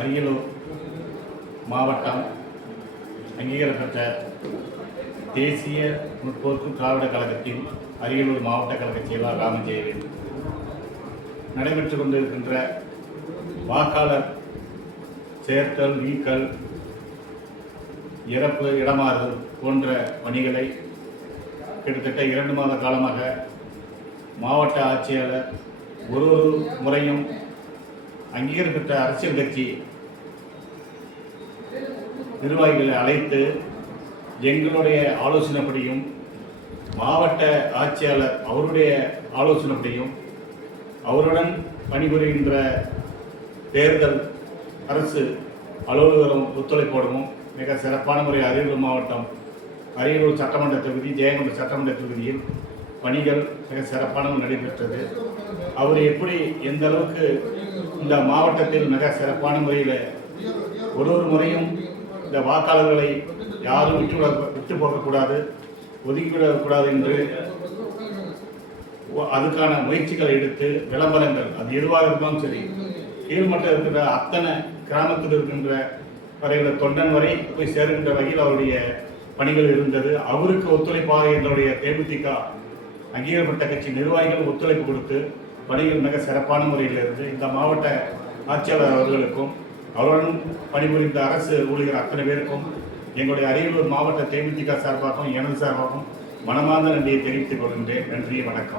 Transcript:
அரியலூர் மாவட்டம் அங்கீகாரம் பெற்ற தேசிய முற்போக்கு திராவிட கழகத்தின் அரியலூர் மாவட்ட கழக செயலாளர் ராமஜெயவேல் நடைபெற்று கொண்டிருக்கின்ற வாக்காளர் சேர்த்தல், நீக்கல், இறப்பு, இடமாறுதல் போன்ற பணிகளை கிட்டத்தட்ட 2 மாத காலமாக மாவட்ட ஆட்சியாளர் ஒரு முறையும் அங்கீகாரம் பெற்ற அரசியல் கட்சி நிர்வாகிகளை அழைத்து எங்களுடைய ஆலோசனைப்படியும் மாவட்ட ஆட்சியாளர் அவருடைய ஆலோசனைப்படியும் அவருடன் பணிபுரிகின்ற தேர்தல் அரசு அலுவலகம் ஒத்துழைப்போடவும் மிக சிறப்பான முறை அரியலூர் மாவட்டம் அரியலூர் சட்டமன்ற தொகுதி, ஜெயங்கொண்ட சட்டமன்ற தொகுதியில் பணிகள் மிக சிறப்பான நடைபெற்றது. அவர் எப்படி எந்த அளவுக்கு இந்த மாவட்டத்தில் மிக சிறப்பான முறையில் ஒரு முறையும் இந்த வாக்காளர்களை யாரும் விட்டு போகக்கூடாது, ஒதுக்கிவிடக்கூடாது என்று அதுக்கான முயற்சிகளை எடுத்து விளம்பரங்கள் அது எதுவாக இருந்தாலும் சரி, கீழ்மட்டம் இருக்கிற அத்தனை கிராமத்தில் இருக்கின்ற வரையில் தொண்டன் வரை போய் சேருகின்ற வகையில் அவருடைய பணிகள் இருந்தது. அவருக்கு ஒத்துழைப்பாக எங்களுடைய தேமுதிக அங்கீகாரப்பட்ட கட்சி நிர்வாகிகள் ஒத்துழைப்பு கொடுத்து பணிகள் மிக சிறப்பான முறையில் இருந்து இந்த மாவட்ட ஆட்சியாளர் அவர்களுக்கும் அவருடன் பணிபுரிந்த அரசு ஊழியர் அத்தனை பேருக்கும் எங்களுடைய அரியலூர் மாவட்ட தேமுதிக சார்பாகவும் எனது சார்பாகவும் மனமார்ந்த நன்றியை தெரிவித்துக் கொள்கின்றேன். நன்றி, வணக்கம்.